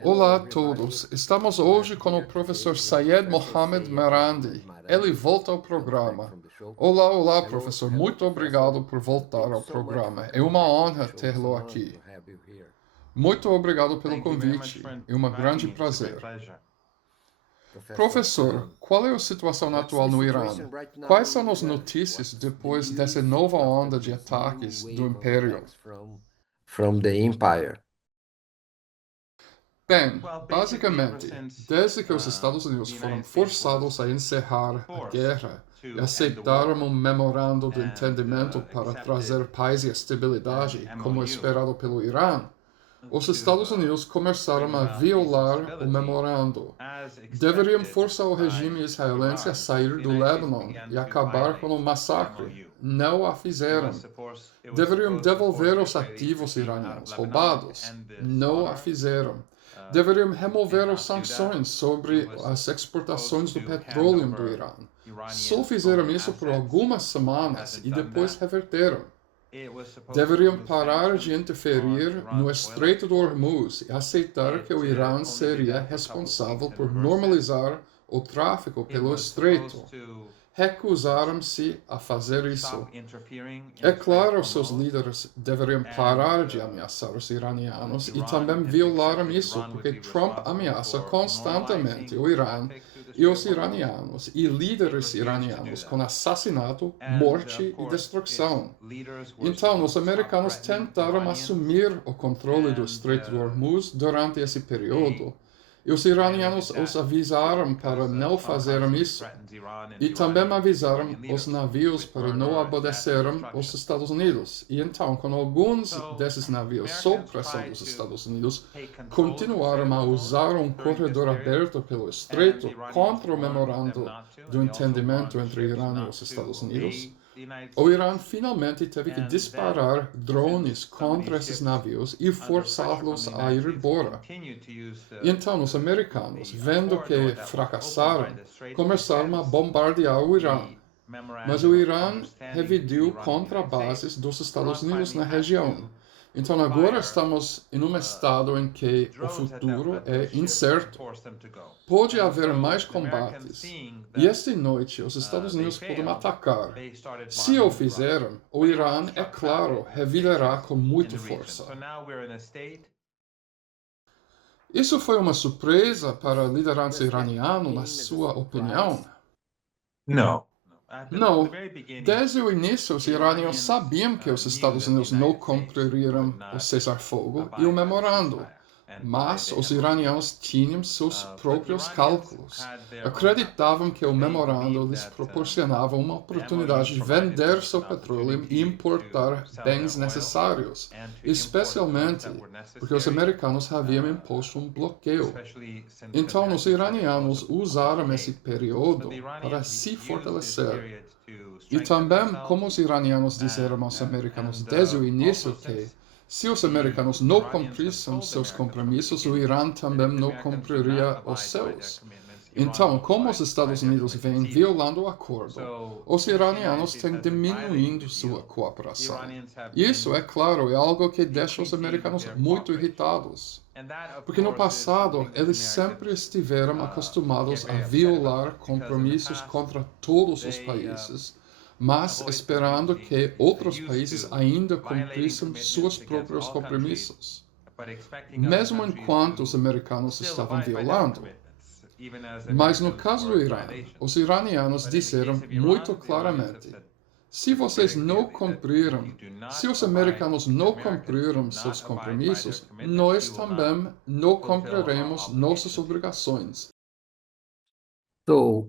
Olá a todos, estamos hoje com o professor Sayed Mohamed Marandi. Ele volta ao programa. Olá, olá, professor, muito obrigado por voltar ao programa. É uma honra tê-lo aqui. Muito obrigado pelo convite, é um grande prazer. Professor, qual é a situação atual no Irã? Quais são as notícias depois dessa nova onda de ataques do Império? From the empire. Bem, basicamente, desde que os Estados Unidos foram forçados a encerrar a guerra e aceitaram um memorando de entendimento para trazer paz e estabilidade, como esperado pelo Irã, os Estados Unidos começaram a violar o memorando. Deveriam forçar o regime israelense a sair do Líbano e acabar com o massacre. Não a fizeram. Deveriam devolver os ativos iranianos roubados. Não a fizeram. Deveriam remover as sanções sobre as exportações do petróleo do Irã. Só fizeram isso por algumas semanas e depois reverteram. Deveriam parar de interferir no Estreito de Hormuz e aceitar que o Irã seria responsável por normalizar o tráfico pelo estreito. Recusaram-se a fazer isso. É claro, seus líderes deveriam parar de ameaçar os iranianos e também violaram isso, porque Trump ameaça constantemente o Irã e os iranianos e líderes iranianos com assassinato, morte e destruição. Então, os americanos tentaram assumir o controle do Estreito de Hormuz durante esse período, e os iranianos os avisaram para não fazerem isso. E também avisaram os navios para não obedecerem os Estados Unidos. E então, com alguns desses navios sob pressão dos Estados Unidos, continuaram a usar um corredor aberto pelo estreito contra o memorando do entendimento entre Irã e os Estados Unidos. O Irã finalmente teve que disparar drones contra esses navios e forçá-los a ir embora. Então, os americanos, vendo que fracassaram, começaram a bombardear o Irã. Mas o Irã revidiu contra bases dos Estados Unidos na região. Então, agora estamos em um estado em que o futuro é incerto. Pode haver mais combates. E esta noite, os Estados Unidos podem atacar. Se o fizerem, o Irã, é claro, revidará com muita força. Isso foi uma surpresa para a liderança iraniana, na sua opinião? No. Não. Desde o início, os iranianos sabiam que os Estados Unidos não cumpririam o cessar-fogo e o memorando. Mas os iranianos tinham seus próprios cálculos. Acreditavam que o memorando lhes proporcionava uma oportunidade de vender seu petróleo e importar bens necessários, especialmente porque os americanos haviam imposto um bloqueio. Então, os iranianos usaram esse período para se fortalecer. E também, como os iranianos disseram aos americanos desde o início que se os americanos não cumprissem seus compromissos, o Irã também não cumpriria os seus. Então, como os Estados Unidos vêm violando o acordo, os iranianos têm diminuindo sua cooperação. Isso, é claro, é algo que deixa os americanos muito irritados. Porque no passado, eles sempre estiveram acostumados a violar compromissos contra todos os países, mas esperando que outros países ainda cumprissem seus próprios compromissos, mesmo enquanto os americanos estavam violando. Mas no caso do Irã, os iranianos disseram muito claramente: se vocês não cumpriram, se os americanos não cumpriram seus compromissos, nós também não cumpriremos nossas obrigações. So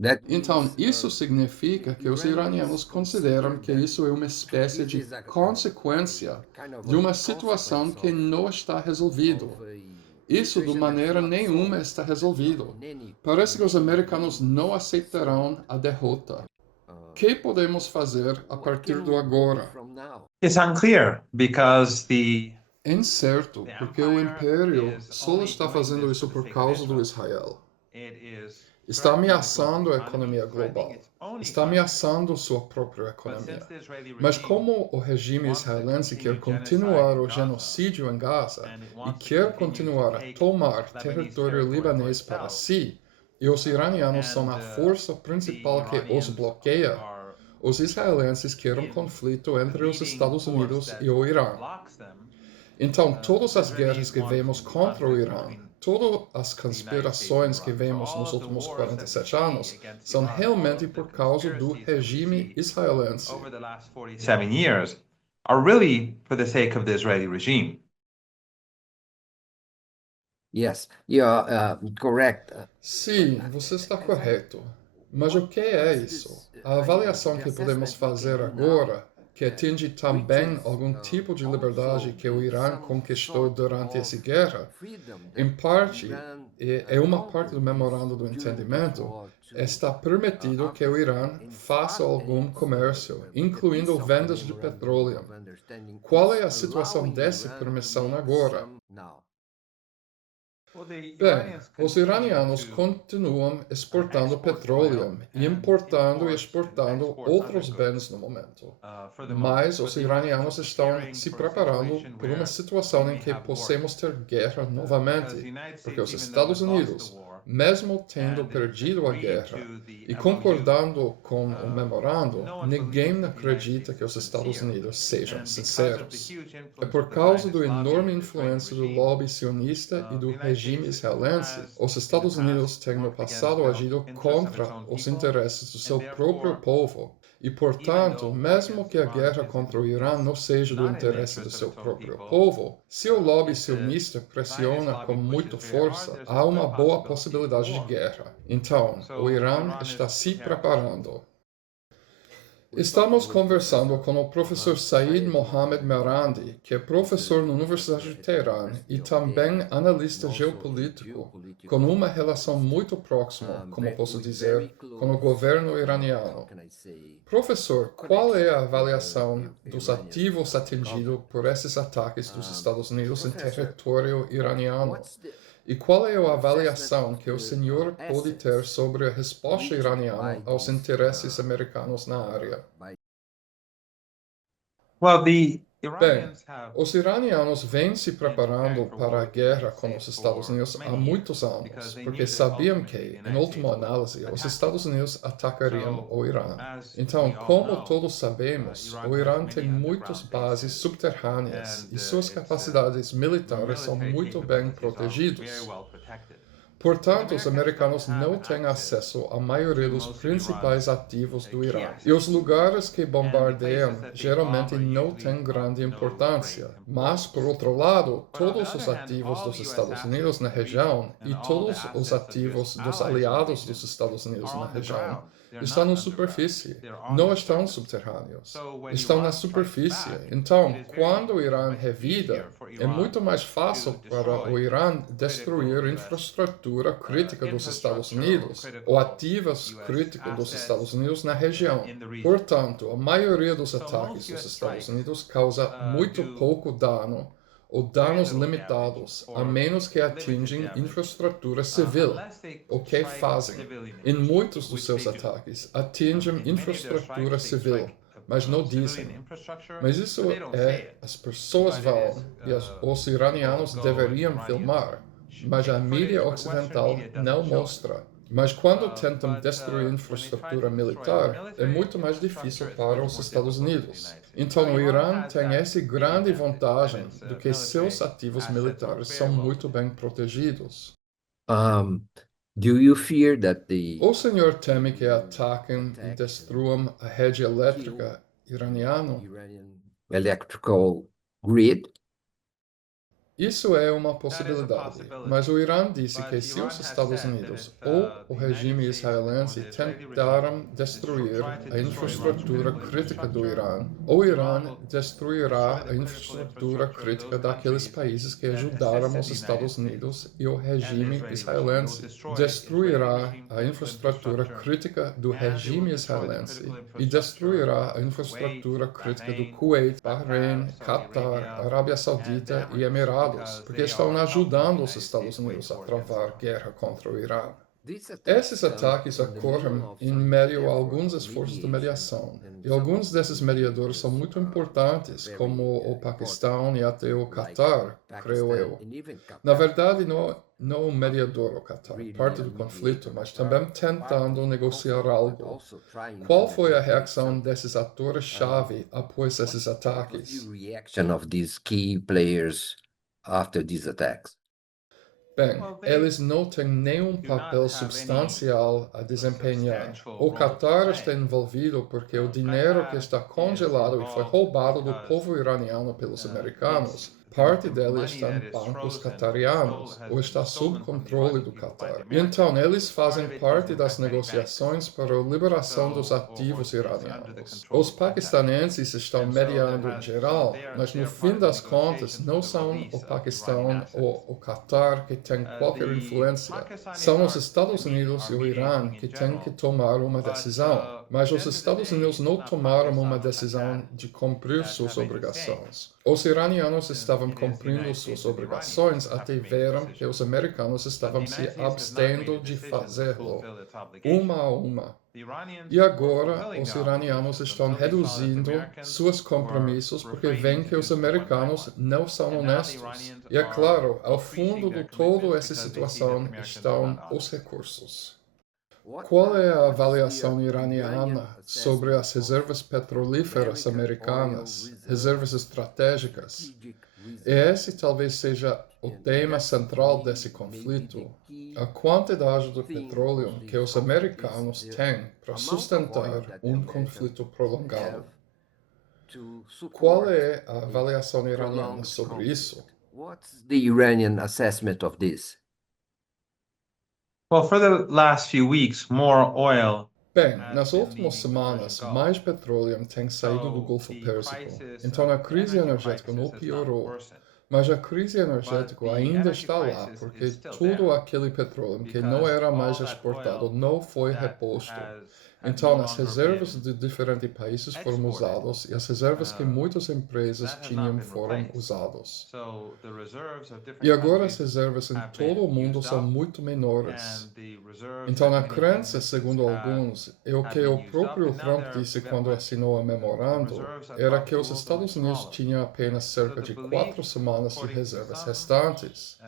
that Então, isso significa que os iranianos consideram que isso é uma espécie de consequência de uma situação que não está resolvida. Isso, de maneira nenhuma, está resolvido. Parece que os americanos não aceitarão a derrota. O que podemos fazer a partir de agora? It's unclear because É incerto, porque o Império só está fazendo isso por causa do Israel. Está ameaçando a economia global. está ameaçando sua própria economia. Mas como o regime israelense quer continuar o genocídio em Gaza e quer continuar a tomar território libanês para si, e os iranianos são a força principal que os bloqueia, os israelenses querem um conflito entre os Estados Unidos e o Irã. Então, todas as guerras que vemos contra o Irã, todas as conspirações que vemos nos últimos 47 anos, são realmente por causa do regime israelense. Over the last 47 years are really for the sake of the Israeli regime. Yes, you're correct. Sim, você está correto. Mas o que é isso? A avaliação que podemos fazer agora, que atinge também algum tipo de liberdade que o Irã conquistou durante essa guerra, em parte, é uma parte do memorando do entendimento, está permitido que o Irã faça algum comércio, incluindo vendas de petróleo. Qual é a situação dessa permissão agora? Bem, os iranianos continuam exportando petróleo e importando e exportando outros bens no momento. Mas os iranianos estão se preparando por uma situação em que possamos ter guerra novamente, porque os Estados Unidos, mesmo tendo perdido a guerra e concordando com o memorando, ninguém acredita que os Estados Unidos sejam sinceros. É por causa da enorme influência do lobby sionista e do regime israelense, os Estados Unidos têm no passado agido contra os interesses do seu próprio povo. E, portanto, mesmo que a guerra contra o Irã não seja do interesse do seu próprio povo, se o lobby sionista pressiona com muita força, há uma boa possibilidade de guerra. Então, o Irã está se preparando. Estamos conversando com o professor Said Mohammed Merandi, que é professor na Universidade de Teherã e também analista geopolítico, com uma relação muito próxima, como posso dizer, com o governo iraniano. Professor, qual é a avaliação dos ativos atingidos por esses ataques dos Estados Unidos em território iraniano? E qual é a avaliação que o senhor pode ter sobre a resposta iraniana aos interesses americanos na área? Well, the Bem, Iranians have os iranianos vêm se preparando para a guerra com os Estados Unidos há muitos anos, porque sabiam que, em última análise, os Estados Unidos atacariam o Irã. Então, como todos sabemos, o Irã tem muitas bases subterrâneas e suas capacidades militares são muito bem protegidas. Portanto, os americanos não têm acesso à maioria dos principais ativos do Irã. E os lugares que bombardeiam geralmente não têm grande importância. Mas, por outro lado, todos os ativos dos Estados Unidos na região e todos os ativos dos aliados dos Estados Unidos na região estão na superfície, não estão subterrâneos, estão na superfície. Então, quando o Irã revida, é muito mais fácil para o Irã destruir infraestrutura crítica dos Estados Unidos ou ativos críticos dos Estados Unidos na região. Portanto, a maioria dos ataques dos Estados Unidos causa muito pouco dano ou danos limitados, a menos que atingem infraestrutura civil, o que fazem. Em muitos dos seus ataques, atingem infraestrutura civil, mas não dizem. Mas isso as pessoas vão, e os iranianos deveriam filmar, mas a mídia ocidental não mostra. Mas quando tentam destruir infraestrutura militar, é muito mais difícil para os Estados Unidos. Então, o Irã tem essa grande vantagem de que seus ativos militares são muito bem protegidos. Do you fear that the O senhor teme que ataquem e destruam a rede elétrica iraniana? Iranian electrical grid? Isso é uma possibilidade, mas o Irã disse que se os Estados Unidos ou o regime israelense tentaram destruir a infraestrutura crítica do Irã, o Irã destruirá a infraestrutura crítica daqueles países que ajudaram os Estados Unidos e o regime israelense, destruirá a infraestrutura crítica do regime israelense e destruirá a infraestrutura crítica do Kuwait, Bahrein, Catar, Arábia Saudita e Emirados, porque estão ajudando os Estados Unidos a travar guerra contra o Irã. Esses ataques ocorrem em meio a alguns esforços de mediação, e alguns desses mediadores são muito importantes, como o Paquistão e até o Catar, creio eu. Na verdade, não o mediador, o Catar, parte do conflito, mas também tentando negociar algo. Qual foi a reação desses atores-chave após esses ataques? Reaction of these key players after these attacks? Bem, eles não têm nenhum papel substancial a desempenhar. O Catar está envolvido porque o dinheiro que está congelado e foi roubado do povo iraniano pelos americanos, parte dele está em bancos catarianos, ou está sob controle do Catar. Então, eles fazem parte das negociações para a liberação dos ativos iranianos. Os paquistanenses estão mediando em geral, mas no fim das contas, não são o Paquistão ou o Catar que têm qualquer influência. São os Estados Unidos e o Irã que têm que tomar uma decisão. Mas os Estados Unidos não tomaram uma decisão de cumprir suas obrigações. Os iranianos estavam cumprindo suas obrigações até verem que os americanos estavam se abstendo de fazê-lo, uma a uma. E agora, os iranianos estão reduzindo seus compromissos porque veem que os americanos não são honestos. E é claro, ao fundo de toda essa situação estão os recursos. Qual é a avaliação iraniana sobre as reservas petrolíferas americanas, reservas estratégicas? E esse talvez seja o tema central desse conflito, a quantidade de petróleo que os americanos têm para sustentar um conflito prolongado. Qual é a avaliação iraniana sobre isso? What's the Iranian assessment of this? Well, for the last few weeks, more oil. Bem, nas últimas semanas, mais petróleo tem saído do Golfo Pérsico, então a crise energética não piorou. Mas a crise energética ainda está lá, porque todo aquele petróleo que não era mais exportado não foi reposto. Então, as reservas de diferentes países foram usadas e as reservas que muitas empresas tinham foram usadas. E agora as reservas em todo o mundo são muito menores. Então, a crença, segundo alguns, e o que o próprio Trump disse quando assinou o memorando, era que os Estados Unidos tinham apenas cerca de 4 semanas de reservas restantes.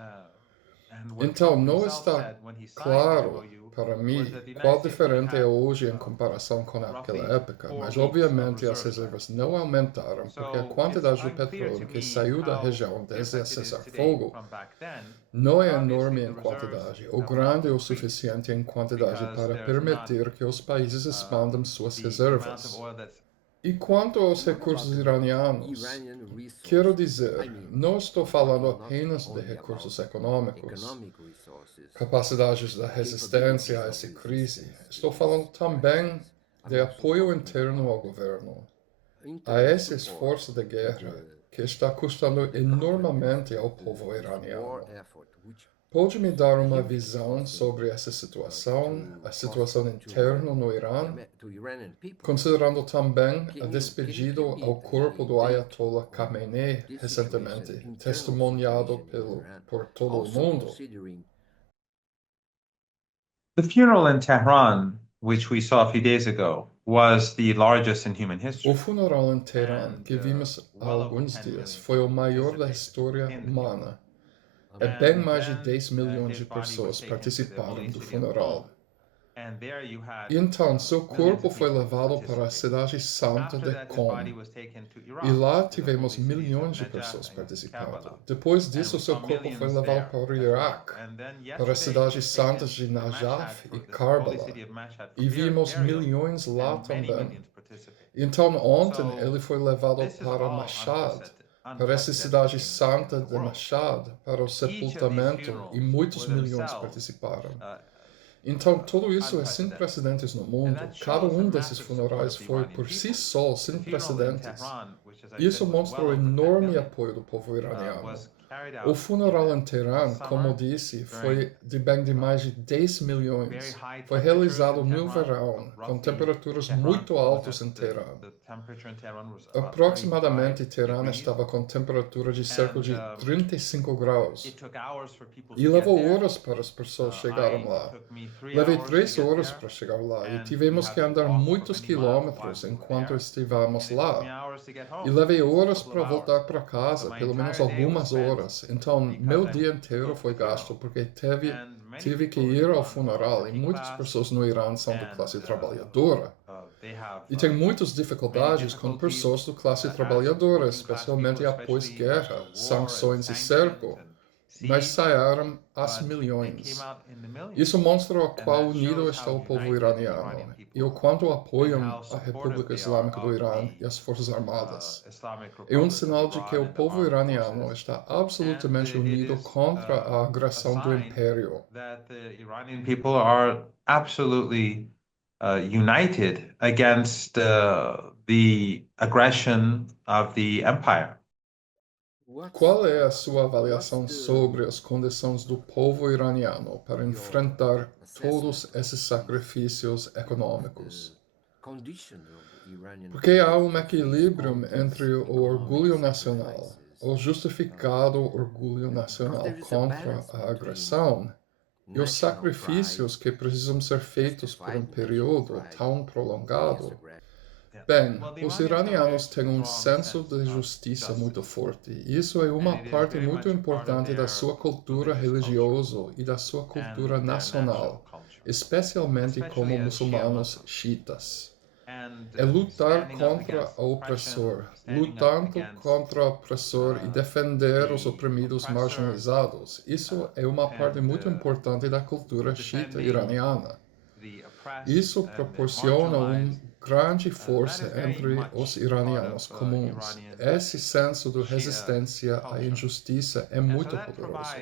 Então, não está claro para mim qual diferente é hoje em comparação com aquela época, mas obviamente as reservas não aumentaram porque a quantidade de petróleo que saiu da região desde cessar-fogo não é enorme em quantidade ou grande o suficiente em quantidade para permitir que os países expandam suas reservas. E quanto aos recursos iranianos, quero dizer, não estou falando apenas de recursos econômicos, capacidades da resistência a essa crise. Estou falando também de apoio interno ao governo, a esse esforço de guerra que está custando enormemente ao povo iraniano. Pode me dar uma visão sobre essa situação, a situação interna no Irã, considerando também a despedida ao corpo do Ayatollah Khamenei recentemente, testemunhado por todo o mundo? The funeral in Tehran, which we saw a few days ago, was the largest in human history. O funeral em Teherã, que vimos há alguns dias, foi o maior da história humana. E bem mais de 10 milhões de pessoas participaram do funeral. Então, seu corpo foi levado para a cidade santa de Qom. E lá tivemos milhões de pessoas participando. Depois disso, seu corpo foi levado para o Iraque, para as cidades santas de Najaf e Karbala. E vimos milhões lá também. Então, ontem, ele foi levado para Mashhad, para essa cidade santa de Mashhad, para o sepultamento, e muitos milhões participaram. Então, tudo isso é sem precedentes no mundo. Cada um desses funerais foi, por si só, sem precedentes. Isso mostra o enorme apoio do povo iraniano. O funeral em Teherã, como disse, foi de bem de mais de 10 milhões. Foi realizado no verão, com temperaturas muito altas em Teherã. Aproximadamente, Teherã estava com temperatura de cerca de 35 graus. E levou horas para as pessoas chegarem lá. Levei 3 horas para chegar lá e tivemos que andar muitos quilômetros enquanto estivemos lá. E levei horas para voltar para casa, pelo menos algumas horas. Então, meu dia inteiro foi gasto porque tive que ir ao funeral e muitas pessoas no Irã são de classe trabalhadora. E tem muitas dificuldades com pessoas da classe trabalhadora, especialmente após guerra, sanções e cerco, mas saíram aos milhões. Isso mostra o quão unido está o povo iraniano e o quanto apoiam a República Islâmica do Irã e as Forças Armadas. É sinal de que o povo iraniano está absolutamente unido contra a agressão do Império. That the Iranian people are absolutely united against the aggression of the empire. Qual é a sua avaliação sobre as condições do povo iraniano para enfrentar todos esses sacrifícios econômicos? Porque há equilíbrio entre o orgulho nacional, o justificado orgulho nacional contra a agressão, e os sacrifícios que precisam ser feitos por um período tão prolongado. Bem, os iranianos têm um senso de justiça muito forte. Isso é uma parte muito importante da sua cultura religiosa e da sua cultura nacional, especialmente como muçulmanos xiitas. É lutar contra o opressor, lutando contra o opressor e defender os oprimidos marginalizados. Isso é uma parte muito importante da cultura xiita iraniana. Isso proporciona uma grande força entre os iranianos comuns. Esse senso de resistência à injustiça é muito poderoso.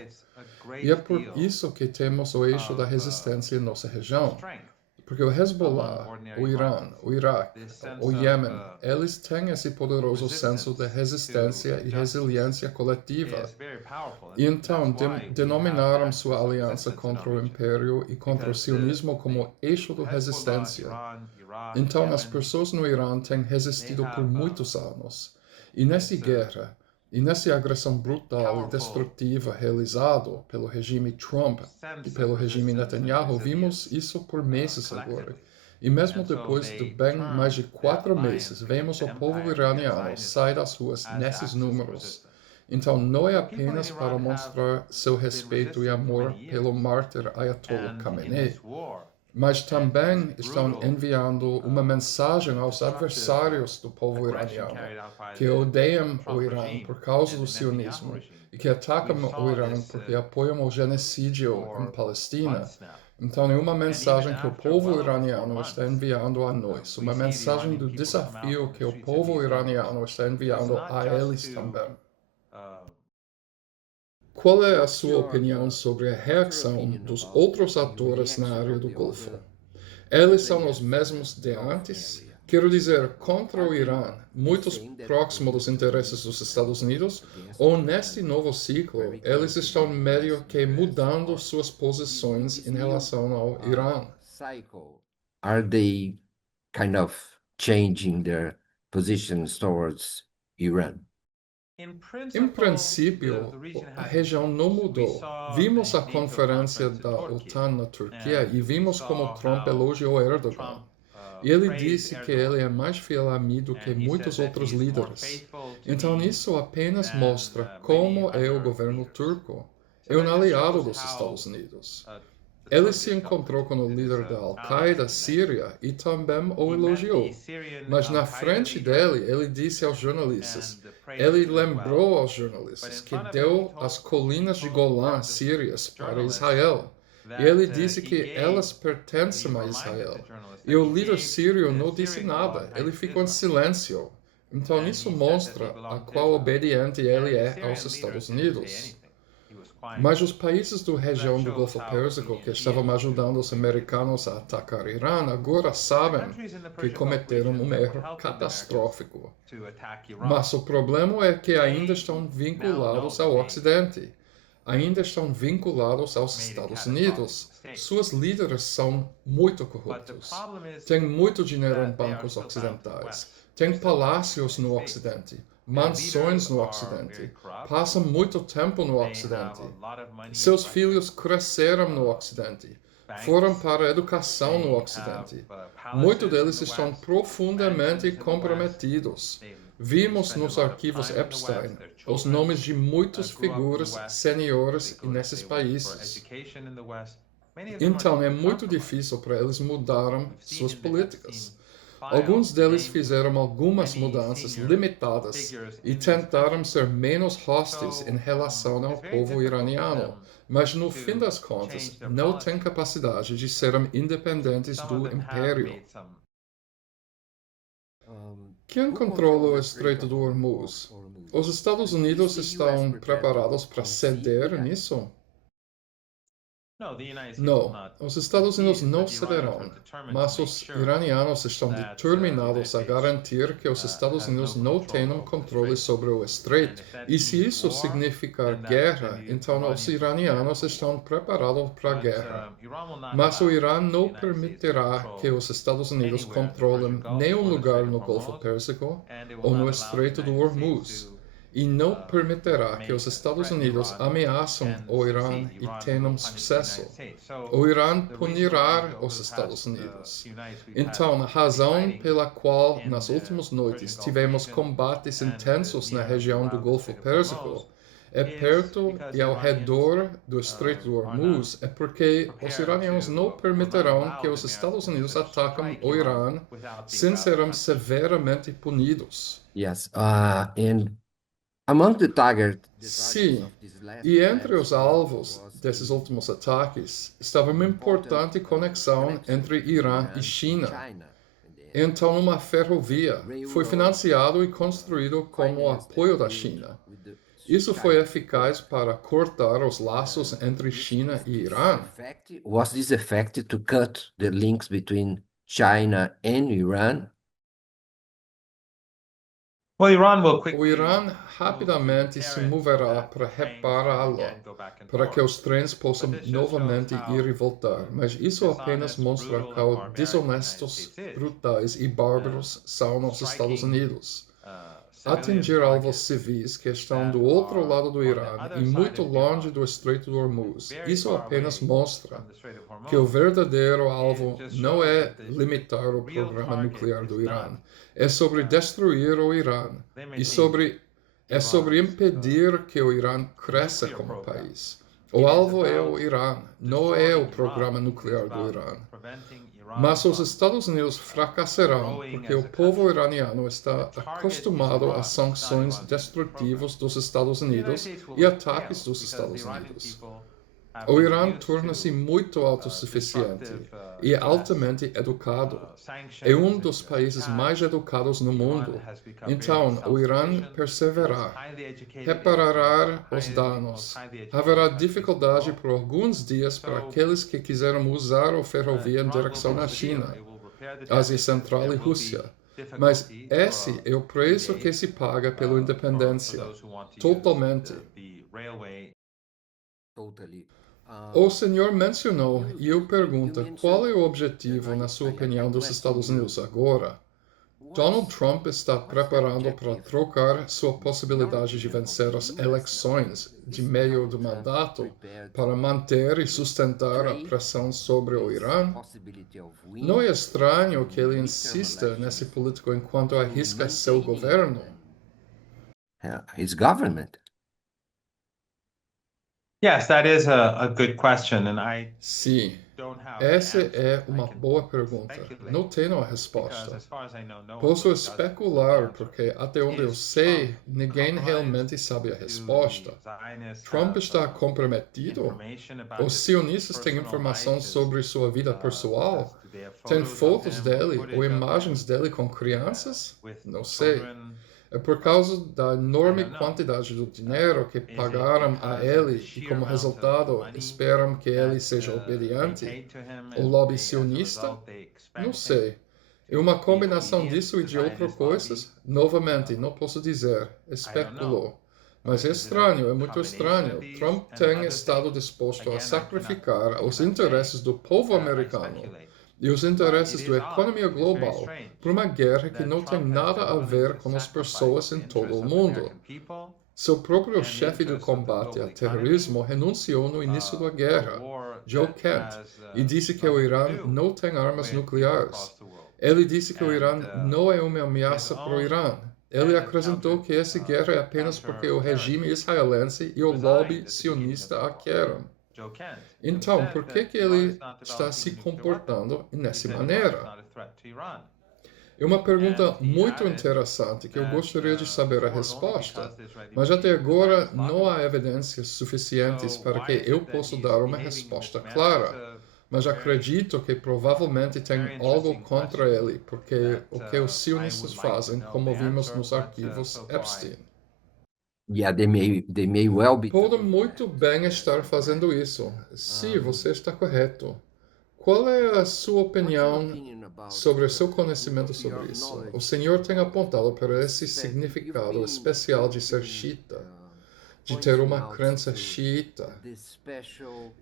E é por isso que temos o eixo da resistência em nossa região. Porque o Hezbollah, o Irã, o Iraque, o Iêmen, eles têm esse poderoso senso de resistência e resiliência coletiva. E então denominaram sua aliança contra o Império e contra o sionismo como eixo de resistência. Então as pessoas no Irã têm resistido por muitos anos. E nessa guerra, e nessa agressão brutal e destrutiva realizada pelo regime Trump e pelo regime Netanyahu, vimos isso por meses agora. E mesmo depois de bem mais de 4 meses, vemos o povo iraniano sair das ruas nesses números. Então não é apenas para mostrar seu respeito e amor pelo mártir Ayatollah Khamenei, mas também estão enviando uma mensagem aos adversários do povo iraniano, que odeiam o Irã por causa do sionismo e que atacam o Irã porque apoiam o genocídio em Palestina. Então é uma mensagem que o povo iraniano está enviando a nós, uma mensagem do desafio que o povo iraniano está enviando a eles também. Qual é a sua opinião sobre a reação dos outros atores na área do Golfo? Eles são os mesmos de antes? Quero dizer, contra o Irã, muito próximo dos interesses dos Estados Unidos, ou neste novo ciclo, eles estão meio que mudando suas posições em relação ao Irã? Are they kind of changing their positions towards Iran? Em princípio, a região não mudou. Vimos a conferência da OTAN na Turquia e vimos como Trump elogiou Erdogan. E ele disse que ele é mais fiel a mim do que muitos outros líderes. Então isso apenas mostra como é o governo turco. É um aliado dos Estados Unidos. Ele se encontrou com o líder da Al-Qaeda Síria e também o elogiou. Mas na frente dele, ele disse aos jornalistas, ele lembrou aos jornalistas que deu as colinas de Golã sírias para Israel. E ele disse que elas pertencem a Israel. E o líder sírio não disse nada, ele ficou em silêncio. Então isso mostra a qual obediente ele é aos Estados Unidos. Mas os países da região do Golfo Pérsico que estavam ajudando os americanos a atacar Irã agora sabem que cometeram um erro catastrófico. Mas o problema é que ainda estão vinculados ao Ocidente. Ainda estão vinculados aos Estados Unidos. Suas líderes são muito corruptos. Têm muito dinheiro em bancos ocidentais. Têm palácios no Ocidente, mansões no Ocidente. Passam muito tempo no Ocidente. Seus filhos cresceram no Ocidente. Foram para a educação no Ocidente. Muitos deles estão profundamente comprometidos. Vimos nos arquivos Epstein os nomes de muitas figuras seniores nesses países. Então é muito difícil para eles mudarem suas políticas. Alguns deles fizeram algumas mudanças limitadas e tentaram ser menos hostis em relação ao povo iraniano, mas no fim das contas não têm capacidade de serem independentes do império. Quem controla o Estreito do Hormuz? Os Estados Unidos estão preparados para ceder nisso? Não, os Estados Unidos não cederão, mas os iranianos estão determinados a garantir que os Estados Unidos não tenham controle sobre o estreito. E se isso significar guerra, então os iranianos estão preparados para a guerra. Mas o Irã não permitirá que os Estados Unidos controlem nenhum lugar no Golfo Pérsico ou no Estreito do Hormuz. E não permitirá que os Estados Unidos ameaçam o Irã e tenham sucesso. O Irã punirá os Estados Unidos. Então, a razão pela qual nas últimas noites tivemos combates intensos na região do Golfo Pérsico é perto e ao redor do Estreito do Hormuz é porque os iranianos não permitirão que os Estados Unidos ataquem o Irã sem serem severamente punidos. Yes, and among the targets Sim, e entre os alvos desses últimos ataques estava uma importante conexão entre Irã e China. Então, uma ferrovia foi financiado e construído com o apoio da China. Isso foi eficaz para cortar os laços entre China e Irã. Was this effective to cut the links between China and Iran? Well, Iran will O quickly Irã rapidamente se moverá para repará-lo, para que os trens possam novamente ir e voltar, mas isso apenas mostra quão desonestos, brutais e bárbaros são os Estados Unidos. Atingir alvos civis que estão do outro lado do Irã e muito longe do Estreito do Hormuz, isso apenas mostra que o verdadeiro alvo não é limitar o programa nuclear do Irã, é sobre destruir o Irã e é sobre impedir que o Irã cresça como país. O alvo é o Irã, não é o programa nuclear do Irã. Mas os Estados Unidos fracassarão porque o povo iraniano está acostumado a sanções destrutivas dos Estados Unidos e ataques dos Estados Unidos. O Irã torna-se muito autossuficiente e altamente educado. É um dos países mais educados no mundo. Então, o Irã perseverará, reparará os danos. Haverá dificuldade por alguns dias para aqueles que quiseram usar a ferrovia em direção à China, Ásia Central e Rússia. Mas esse é o preço que se paga pela independência. Totalmente. O senhor mencionou, e eu pergunto, qual é o objetivo, na sua opinião, dos Estados Unidos agora? Donald Trump está preparando para trocar sua possibilidade de vencer as eleições de meio do mandato para manter e sustentar a pressão sobre o Irã? Não é estranho que ele insista nesse político enquanto arrisca seu governo? His government. Yes, that is a good question, and I Sim, don't have essa an answer. é uma I can boa pergunta. speculate, Não tenho a because resposta. as far as I know, no one Posso really does especular, answer. porque até onde eu sei, ninguém realmente sabe a resposta. Trump está comprometido? Os sionistas têm informação sobre sua vida pessoal? Tem fotos dele ou imagens dele com crianças? Não sei. É por causa da enorme quantidade de dinheiro que pagaram a ele e, como resultado, esperam que ele seja obediente? O lobby sionista? Não sei. É uma combinação disso e de outras coisas? Novamente, não posso dizer. Especulou. Mas é estranho, é muito estranho. Trump tem estado disposto a sacrificar os interesses do povo americano e os interesses da economia global por uma guerra que não tem nada a ver com as pessoas em todo o mundo. Seu próprio chefe do combate ao terrorismo renunciou no início da guerra, Joe Kent, e disse que o Irã não tem armas nucleares. Ele disse que o Irã não é uma ameaça para o Irã. Ele acrescentou que essa guerra é apenas porque o regime israelense e o lobby sionista a querem. Então, por que ele está se comportando dessa maneira? É uma pergunta muito interessante que eu gostaria de saber a resposta, mas até agora não há evidências suficientes para que eu possa dar uma resposta clara. Mas acredito que provavelmente tem algo contra ele, porque o que os sionistas fazem, como vimos nos arquivos Epstein. Yeah, they may well be. Podem muito bem estar fazendo isso. Sim, você está correto. Qual é a sua opinião sobre o seu conhecimento sobre isso? O Senhor tem apontado para esse significado especial de ser xiita, de ter uma crença xiita.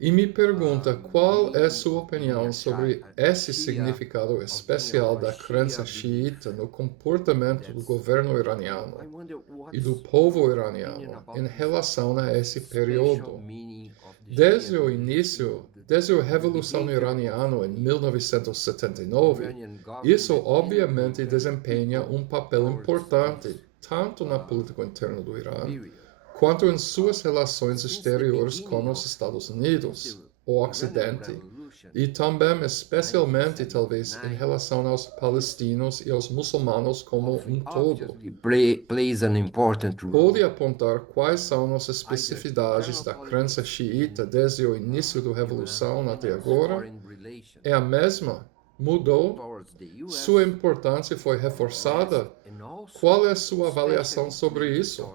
E me pergunta qual é a sua opinião sobre esse significado especial da crença xiita no comportamento do governo iraniano e do povo iraniano em relação a esse período. Desde o início, desde a Revolução Iraniana em 1979, isso obviamente desempenha um papel importante tanto na política interna do Irã quanto em suas relações exteriores com os Estados Unidos, o Ocidente, e também especialmente talvez em relação aos palestinos e aos muçulmanos como um todo. Pode apontar quais são as especificidades da crença xiita desde o início da Revolução até agora? É a mesma? Mudou? Sua importância foi reforçada? Qual é a sua avaliação sobre isso?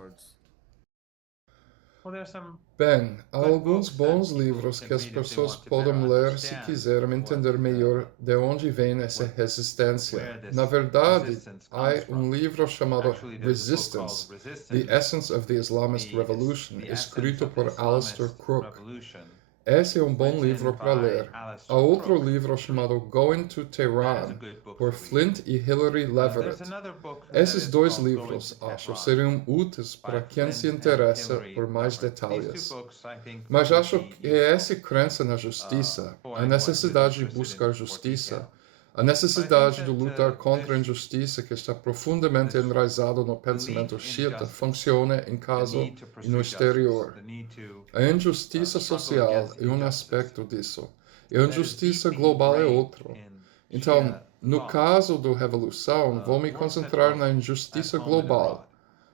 Bem, há alguns bons livros que as pessoas podem ler se quiserem entender melhor de onde vem essa resistência. Na verdade, há um livro chamado Resistance, The Essence of the Islamist Revolution, escrito por Alistair Crook. Esse é um bom livro para ler. Há outro livro chamado Going to Tehran, por Flint e Hilary Leverett. Esses dois livros, acho, seriam úteis para quem se interessa por mais detalhes. Mas acho que essa crença na justiça, a necessidade de buscar justiça, a necessidade de lutar contra a injustiça que está profundamente enraizado no pensamento xiita funciona em casa e no exterior. A injustiça social é um aspecto disso, e a injustiça global é outro. Então, no caso da Revolução, vou me concentrar na injustiça global.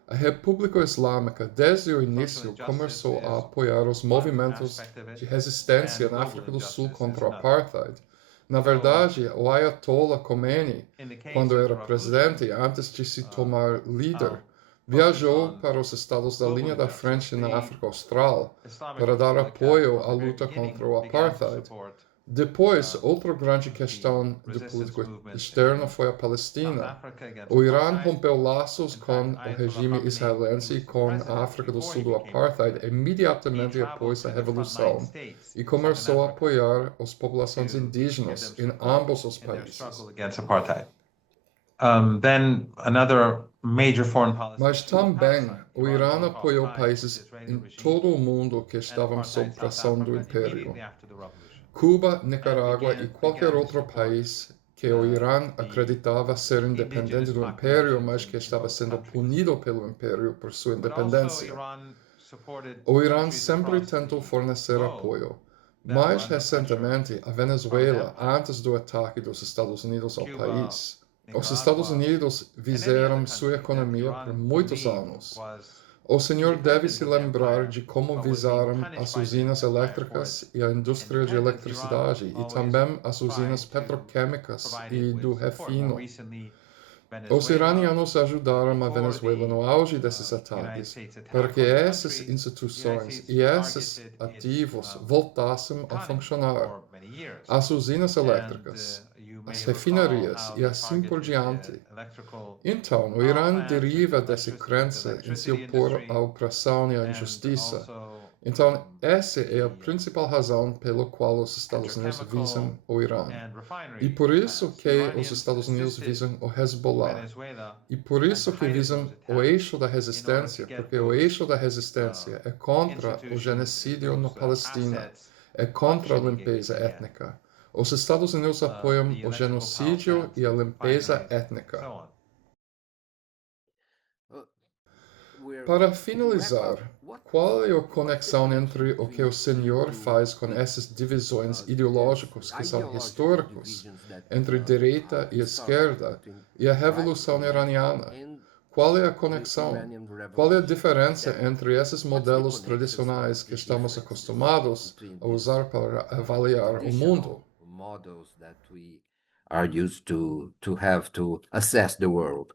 A República Islâmica, desde o início, começou a apoiar os movimentos de resistência na África do Sul contra o Apartheid. Na verdade, o Ayatollah Khomeini, quando era presidente, antes de se tornar líder, viajou para os estados da linha da frente na África Austral para dar apoio à luta contra o Apartheid. Depois, outra grande questão de política externa foi a Palestina. O Irã rompeu laços com o regime israelense e com a África do Sul do Apartheid imediatamente após a Revolução e começou a apoiar as populações indígenas em ambos os países. Mas também, o Irã apoiou países em todo o mundo que estavam sob pressão do Império. Cuba, Nicarágua e qualquer outro país que o Irã acreditava ser independente do Império, mas que estava sendo punido pelo Império por sua independência. O Irã sempre tentou fornecer apoio. Mais recentemente, a Venezuela, antes do ataque dos Estados Unidos ao país. Os Estados Unidos visaram sua economia por muitos anos. O senhor deve se lembrar de como visaram as usinas elétricas e a indústria de eletricidade, e também as usinas petroquímicas e do refino. Os iranianos ajudaram a Venezuela no auge desses ataques para que essas instituições e esses ativos voltassem a funcionar. As usinas elétricas, as refinarias e assim por diante. Então, o Irã deriva dessa crença em se opor à opressão e à injustiça. Então, essa é a principal razão pela qual os Estados Unidos visam o Irã. E por isso que os Estados Unidos visam o Hezbollah. E por isso que visam o eixo da resistência, porque o eixo da resistência é contra o genocídio na Palestina, é contra a limpeza étnica. Os Estados Unidos apoiam o genocídio e a limpeza étnica. Para finalizar, qual é a conexão entre o que o Senhor faz com essas divisões ideológicas que são históricas entre direita e esquerda e a Revolução Iraniana? Qual é a conexão? Qual é a diferença entre esses modelos tradicionais que estamos acostumados a usar para avaliar o mundo? Models that we are used to have to assess the world.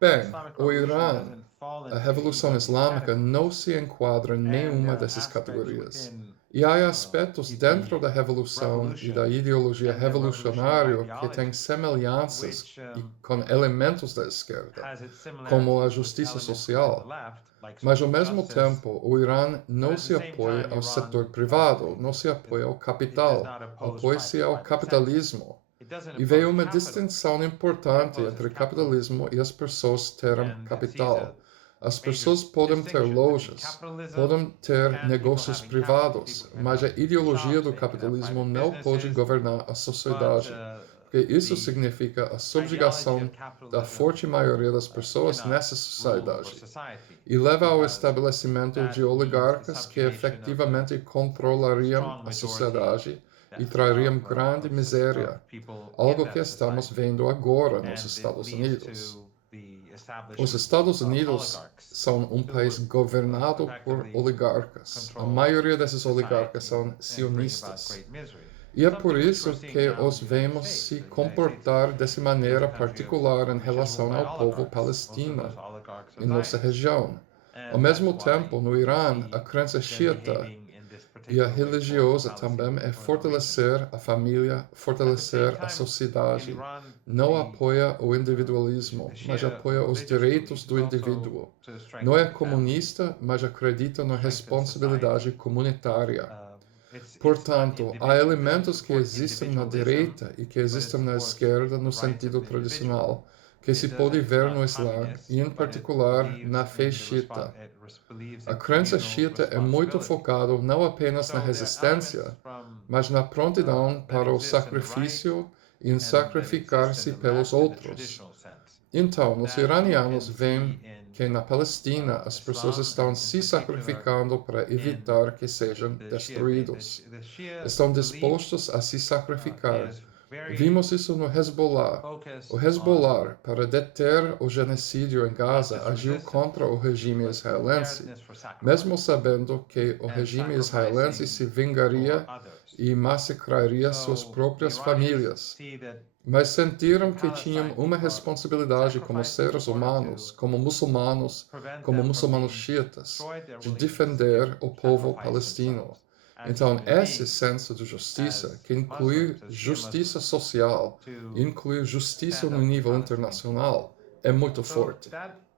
Bem, o Irã, a Revolução Islâmica não se enquadra em nenhuma dessas categorias. E há aspectos dentro da Revolução e da ideologia revolucionária que têm semelhanças com elementos da esquerda, como a justiça social. Mas, ao mesmo tempo, o Irã não se apoia ao setor privado, não se apoia ao capital, apoia-se ao capitalismo. E vê uma distinção importante entre capitalismo e as pessoas terem capital. As pessoas podem ter lojas, podem ter negócios privados, mas a ideologia do capitalismo não pode governar a sociedade, porque isso significa a subjugação da forte maioria das pessoas nessa sociedade e leva ao estabelecimento de oligarcas que efetivamente controlariam a sociedade e trariam grande miséria, algo que estamos vendo agora nos Estados Unidos. Os Estados Unidos são um país governado por oligarcas. A maioria desses oligarcas são sionistas. E é por isso que os vemos se comportar dessa maneira particular em relação ao povo palestino em nossa região. Ao mesmo tempo, no Irã, a crença xiita e a religiosa também é fortalecer a família, fortalecer a sociedade. Não apoia o individualismo, mas apoia os direitos do indivíduo. Não é comunista, mas acredita na responsabilidade comunitária. Portanto, há elementos que existem na direita e que existem na esquerda no sentido tradicional, que se pode ver no Islã e, em particular, na fé xiita. A crença xiita é muito focada não apenas na resistência, mas na prontidão para o sacrifício e em sacrificar-se pelos outros. Então, os iranianos veem que na Palestina as pessoas estão se sacrificando para evitar que sejam destruídos. Estão dispostos a se sacrificar. Vimos isso no Hezbollah. O Hezbollah, para deter o genocídio em Gaza, agiu contra o regime israelense, mesmo sabendo que o regime israelense se vingaria e massacraria suas próprias famílias. Mas sentiram que tinham uma responsabilidade como seres humanos, como muçulmanos xiitas, de defender o povo palestino. Então, esse senso de justiça, que inclui justiça social, inclui justiça no nível internacional, é muito forte.